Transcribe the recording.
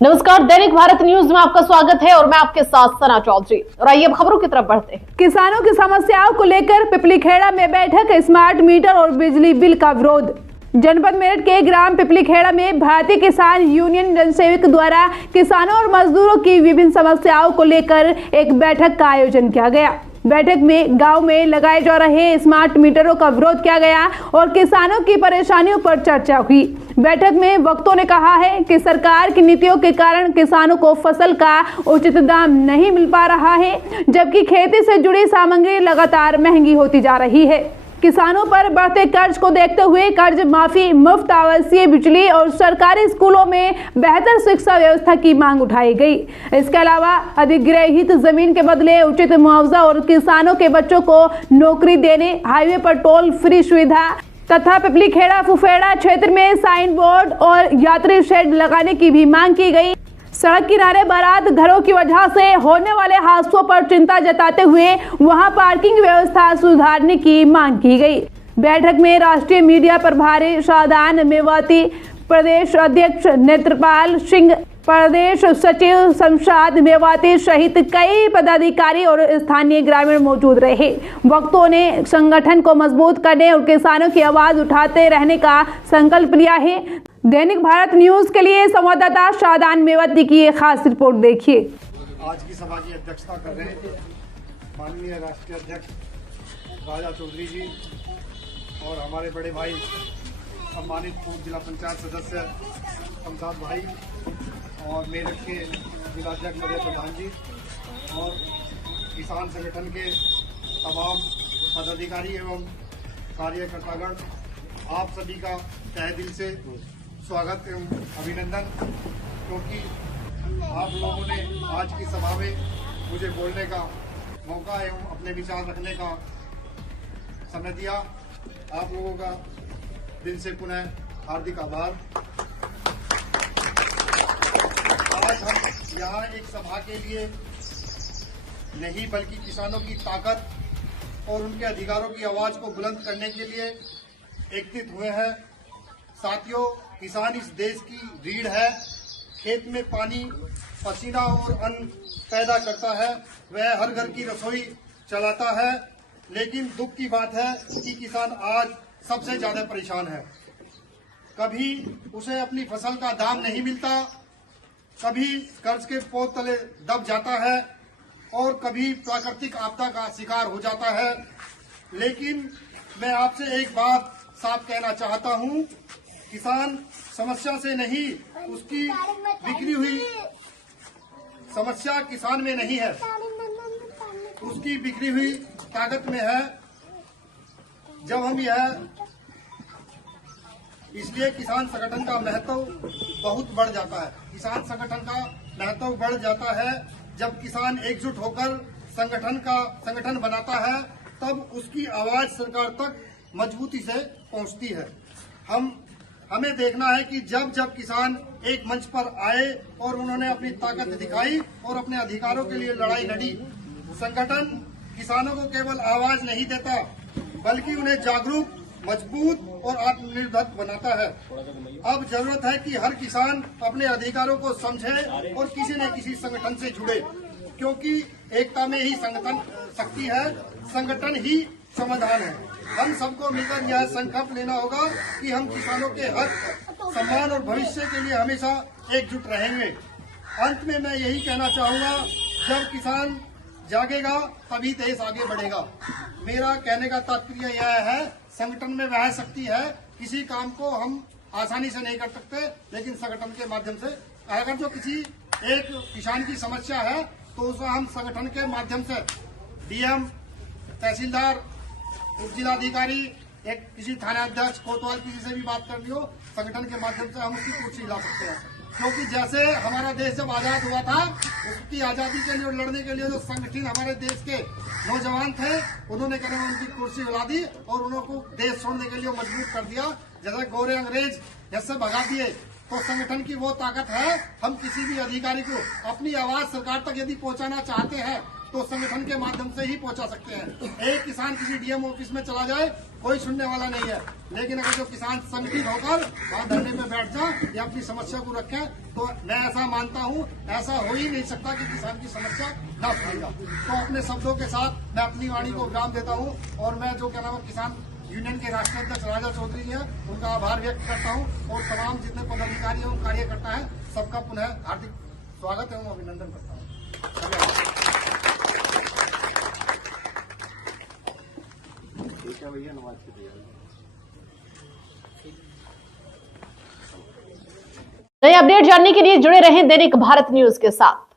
नमस्कार, दैनिक भारत न्यूज में आपका स्वागत है और मैं आपके साथ सना चौधरी। और आइए अब खबरों की तरफ बढ़ते हैं। किसानों की समस्याओं को लेकर पिपलीखेड़ा में बैठक, स्मार्ट मीटर और बिजली बिल का विरोध। जनपद मेरठ के ग्राम पिपलीखेड़ा में भारतीय किसान यूनियन जनसेवक द्वारा किसानों और मजदूरों की विभिन्न समस्याओं को लेकर एक बैठक का आयोजन किया गया। बैठक में गांव में लगाए जा रहे स्मार्ट मीटरों का विरोध किया गया और किसानों की परेशानियों पर चर्चा हुई। बैठक में वक्तों ने कहा है कि सरकार की नीतियों के कारण किसानों को फसल का उचित दाम नहीं मिल पा रहा है, जबकि खेती से जुड़ी सामग्री लगातार महंगी होती जा रही है। किसानों पर बढ़ते कर्ज को देखते हुए कर्ज माफी, मुफ्त आवासीय बिजली और सरकारी स्कूलों में बेहतर शिक्षा व्यवस्था की मांग उठाई गई। इसके अलावा अधिग्रहित जमीन के बदले उचित मुआवजा और किसानों के बच्चों को नौकरी देने, हाईवे पर टोल फ्री सुविधा तथा पिपलीखेड़ा फुफेड़ा क्षेत्र में साइन बोर्ड और यात्री शेड लगाने की भी मांग की गई। सड़क किनारे बारात घरों की वजह से होने वाले हादसों पर चिंता जताते हुए वहां पार्किंग व्यवस्था सुधारने की मांग की गई। बैठक में राष्ट्रीय मीडिया प्रभारी शादान मेवाती, प्रदेश अध्यक्ष नेत्रपाल सिंह, प्रदेश सचिव शमशाद मेवाती सहित कई पदाधिकारी और स्थानीय ग्रामीण मौजूद रहे। वक्तों ने संगठन को मजबूत करने और किसानों की आवाज उठाते रहने का संकल्प लिया है। दैनिक भारत न्यूज के लिए संवाददाता शादान मेवाती की एक खास रिपोर्ट देखिए। आज की सभा की अध्यक्षता कर रहे हैं माननीय राष्ट्रीय अध्यक्ष राजा चौधरी जी और हमारे बड़े भाई सम्मानित पूर्व जिला पंचायत सदस्य शमशाद भाई और मेरठ के जिलाध्यक्ष नरेश प्रधान जी और किसान संगठन के तमाम पदाधिकारी एवं कार्यकर्तागण, आप सभी का तहे दिल से स्वागत एवं अभिनंदन, क्योंकि आप लोगों ने आज की सभा में मुझे बोलने का मौका एवं अपने विचार रखने का समय दिया। आप लोगों का दिल से पुनः हार्दिक आभार। आज हम यहाँ एक सभा के लिए नहीं बल्कि किसानों की ताकत और उनके अधिकारों की आवाज को बुलंद करने के लिए एकत्रित हुए हैं। साथियों, किसान इस देश की रीढ़ है। खेत में पानी, पसीना और अन्न पैदा करता है, वह हर घर की रसोई चलाता है। लेकिन दुख की बात है कि किसान आज सबसे ज्यादा परेशान है। कभी उसे अपनी फसल का दाम नहीं मिलता, कभी कर्ज के पोत तले दब जाता है और कभी प्राकृतिक आपदा का शिकार हो जाता है। लेकिन मैं आपसे एक बात साफ कहना चाहता हूं, किसान समस्या से नहीं, उसकी बिखरी हुई समस्या किसान में नहीं है, उसकी बिखरी हुई ताकत में है। जब हम इसलिए किसान संगठन का महत्व बहुत बढ़ जाता है। किसान संगठन का महत्व बढ़ जाता है जब किसान एकजुट होकर संगठन बनाता है, तब उसकी आवाज सरकार तक मजबूती से पहुंचती है। हमें देखना है कि जब जब किसान एक मंच पर आए और उन्होंने अपनी ताकत दिखाई और अपने अधिकारों के लिए लड़ाई लड़ी, संगठन किसानों को केवल आवाज नहीं देता बल्कि उन्हें जागरूक, मजबूत और आत्मनिर्भर बनाता है। अब जरूरत है कि हर किसान अपने अधिकारों को समझे और किसी न किसी संगठन से जुड़े, क्योंकि एकता में ही संगठन शक्ति है, संगठन ही समाधान है। हम सबको मिलकर यह संकल्प लेना होगा कि हम किसानों के हक, सम्मान और भविष्य के लिए हमेशा एकजुट रहेंगे। अंत में मैं यही कहना चाहूंगा, जब किसान जागेगा तभी देश आगे बढ़ेगा। मेरा कहने का तात्पर्य यह है, संगठन में वह शक्ति है, किसी काम को हम आसानी से नहीं कर सकते, लेकिन संगठन के माध्यम से अगर जो किसी एक किसान की समस्या है तो उसे हम संगठन के माध्यम से डीएम, तहसीलदार, उप जिलाधिकारी, एक किसी थानाध्यक्ष, कोतवाल, किसी से भी बात करनी हो, संगठन के माध्यम से हम उसकी कुर्सी ला सकते हैं। क्योंकि जैसे हमारा देश जब आजाद हुआ था, उसकी आजादी के लिए लड़ने के लिए जो संगठन हमारे देश के नौजवान थे, उन्होंने क्या उनकी कुर्सी हिला दी और उनको देश छोड़ने के लिए मजबूर कर दिया। जैसे गोरे अंग्रेज जैसे भगा दिए, तो संगठन की वो ताकत है। हम किसी भी अधिकारी को अपनी आवाज सरकार तक यदि पहुंचाना चाहते हैं तो संगठन के माध्यम से ही पहुंचा सकते हैं। एक किसान किसी डीएम ऑफिस में चला जाए, कोई सुनने वाला नहीं है, लेकिन अगर जो किसान संगठित होकर वहां धरने में बैठ जाए या अपनी समस्या को रखे, तो मैं ऐसा मानता हूं, ऐसा हो ही नहीं सकता कि किसान की समस्या न सुनेगा। तो अपने शब्दों के साथ मैं अपनी वाणी को विराम देता हूं और मैं जो क्या नाम है किसान यूनियन के राष्ट्रीय अध्यक्ष राजा चौधरी हैं, उनका आभार व्यक्त करता हूं और तमाम जितने पदाधिकारी एवं कार्यकर्ता हैं सबका पुनः हार्दिक स्वागत एवं अभिनंदन करता हूं। नए अपडेट जानने के लिए जुड़े रहें दैनिक भारत न्यूज के साथ।